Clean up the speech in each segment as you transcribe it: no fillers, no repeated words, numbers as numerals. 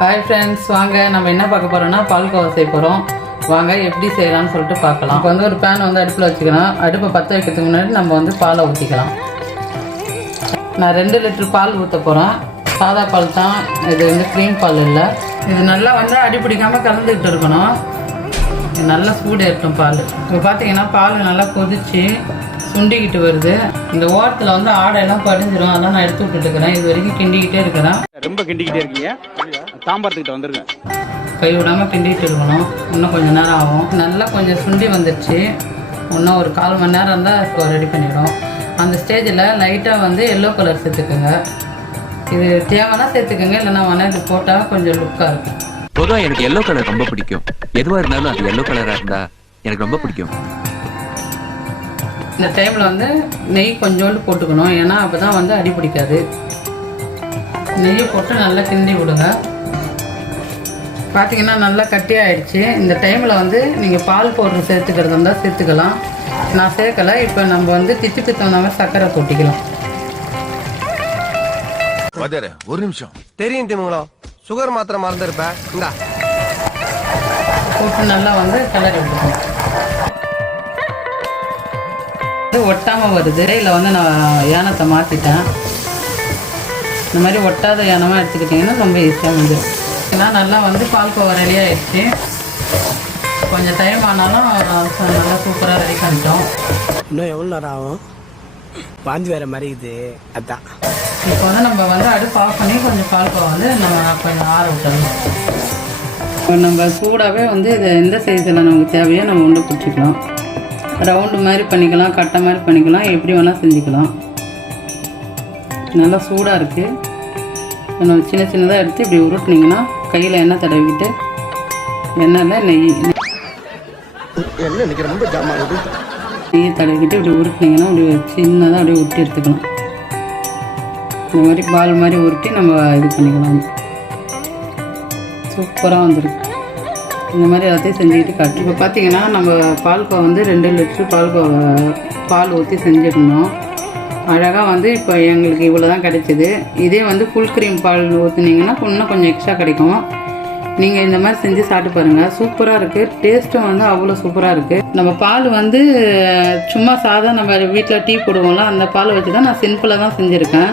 Hi friends, வாங்க நம்ம என்ன பார்க்க போகிறோம்னா பால்கோவா செய்ய போகிறோம். வாங்க எப்படி செய்யலாம்னு சொல்லிட்டு பார்க்கலாம். இப்போ வந்து ஒரு பேன் வந்து அடுப்பில் வச்சுக்கலாம். அடுப்பை பற்ற வைக்கிறதுக்கு முன்னாடி நம்ம வந்து பாலை ஊற்றிக்கலாம். நான் 2 லிட்டர் பால் ஊற்ற போகிறேன். சாதா பால் தான் இது, வந்து க்ரீம் பால் இல்லை. இது நல்லா வந்து அடிப்பிடிக்காமல் கலந்துக்கிட்டு இருக்கணும். நல்லா சூடு ஏற்றணும் பால். இப்போ பார்த்தீங்கன்னா பால் நல்லா கொதிச்சு சுண்டிக்கிட்டு வருது. இந்த ஓரத்தில் வந்து ஆடையெல்லாம் படிஞ்சிடும். அதெல்லாம் நான் எடுத்து விட்டுட்டுருக்கிறேன். இது வரைக்கும் கிண்டிக்கிட்டே இருக்கிறேன். ரொம்ப கிண்டிக்கிட்டே இருக்கீங்க. தாம்பரத்துக்கிட்ட வந்துருக்கேன். கை விடாமல் கிண்டிகிட்டு இருக்கணும். இன்னும் கொஞ்சம் நேரம் ஆகும். நல்லா கொஞ்சம் சுண்டி வந்துடுச்சு. இன்னும் ஒரு 1/4 மணி நேரம் தான் இப்போ ரெடி பண்ணிவிடும். அந்த ஸ்டேஜில் லைட்டாக வந்து எல்லோ கலர் சேர்த்துக்குங்க. இது தேவைன்னா சேர்த்துக்கோங்க, இல்லைன்னா வேணா இது போட்டால் கொஞ்சம் லுக்காக இருக்கும். பொதுவாக எனக்கு எல்லோ கலர் ரொம்ப பிடிக்கும். எதுவாக இருந்தாலும் அது எல்லோ கலராக இருந்தால் எனக்கு ரொம்ப பிடிக்கும். இந்த டைமில் வந்து நெய் கொஞ்சோண்டு போட்டுக்கணும். ஏன்னா அப்போ தான் வந்து அடி பிடிக்காது. நெய்யை போட்டு நல்லா கிண்டி விடுங்க. பார்த்தீங்கன்னா நல்லா கட்டியாகிடுச்சு. இந்த டைமில் வந்து நீங்கள் பால் பவுடர் சேர்த்துக்கிறது இருந்தால் சேர்த்துக்கலாம். நான் சேர்க்கலை. இப்போ நம்ம வந்து திட்டுக்கு தகுந்த மாதிரி சர்க்கரை கொட்டிக்கலாம். ஒரு நிமிஷம் தெரியும் திமுங்களோ, சுகர் மாத்திரை மறந்துருப்பேன். இந்தா போட்டு நல்லா வந்து கிளறி விடுவோம். ஒட்டாமல் வருது. இதில் வந்து நான் யானத்தை மாற்றிட்டேன். இந்த மாதிரி ஒட்டாத யானமாக எடுத்துக்கிட்டிங்கன்னா ரொம்ப ஈஸியாக வந்துடும். ஏன்னா நல்லா வந்து பால்கோவா ரெடி ஆகிடுச்சு. கொஞ்சம் டைம் ஆனாலும் நல்லா சூப்பராக ரெடி பண்ணிட்டோம். இன்னும் எவ்வளோ நேரம் ஆகும்? வாந்தி வேறு மாதிரி இது. அதான் இப்போ வந்து நம்ம வந்து அடுப்பு ஆஃப் பண்ணி கொஞ்சம் பால்கோவா வந்து நம்ம கொஞ்சம் ஆற விட்டுறோம். இப்போ நம்ம சூடாகவே வந்து இதை எந்த சைஸில் நமக்கு தேவையோ நம்ம உண்டை பிடிச்சிக்கலாம். ரவுண்டு மாதிரி பண்ணிக்கலாம், கட்டை மாதிரி பண்ணிக்கலாம், எப்படி வேணால் செஞ்சுக்கலாம். நல்லா சூடாக இருக்குது. நம்ம சின்ன சின்னதாக எடுத்து இப்படி உருட்டினீங்கன்னா கையில் எண்ணெய் தடவிக்கிட்டு எண்ணெயில் நெய் தடவிக்கிட்டு இப்படி உருட்டினீங்கன்னா அப்படி சின்னதாக அப்படியே உருட்டி எடுத்துக்கலாம். இந்த மாதிரி பால் மாதிரி உருட்டி நம்ம இது பண்ணிக்கலாம். சூப்பராக வந்துருக்கு. இந்த மாதிரி எல்லாத்தையும் செஞ்சுக்கிட்டு காட்டு. இப்போ பார்த்தீங்கன்னா நம்ம பால்கோவா வந்து 2 லிட்டர் பால் ஊற்றி செஞ்சுருந்தோம். அழகாக வந்து இப்போ எங்களுக்கு இவ்வளோ தான் கிடைச்சிது. இதே வந்து ஃபுல் க்ரீம் பால் ஊற்றுனீங்கன்னா இன்னும் கொஞ்சம் எக்ஸ்ட்ரா கிடைக்கும். நீங்கள் இந்த மாதிரி செஞ்சு சாப்பிட்டு பாருங்கள். சூப்பராக இருக்குது. டேஸ்ட்டும் வந்து அவ்வளோ சூப்பராக இருக்குது. நம்ம பால் வந்து சும்மா நம்ம வீட்டில் டீ போடுவோம்ல, அந்த பால் வச்சு தான் நான் சிம்பிளாக தான் செஞ்சுருக்கேன்.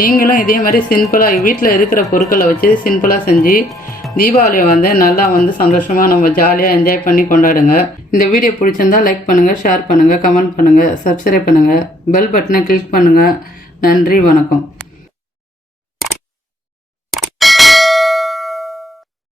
நீங்களும் இதே மாதிரி சிம்பிளாக வீட்டில் இருக்கிற பொருட்களை வச்சு சிம்பிளாக செஞ்சு தீபாவளியை வந்து நல்லா வந்து சந்தோஷமாக நம்ம ஜாலியாக என்ஜாய் பண்ணி கொண்டாடுங்க. இந்த வீடியோ பிடிச்சிருந்தால் லைக் பண்ணுங்கள், ஷேர் பண்ணுங்கள், கமெண்ட் பண்ணுங்கள், சப்ஸ்கிரைப் பண்ணுங்கள், பெல் பட்டனை கிளிக் பண்ணுங்கள். நன்றி, வணக்கம்.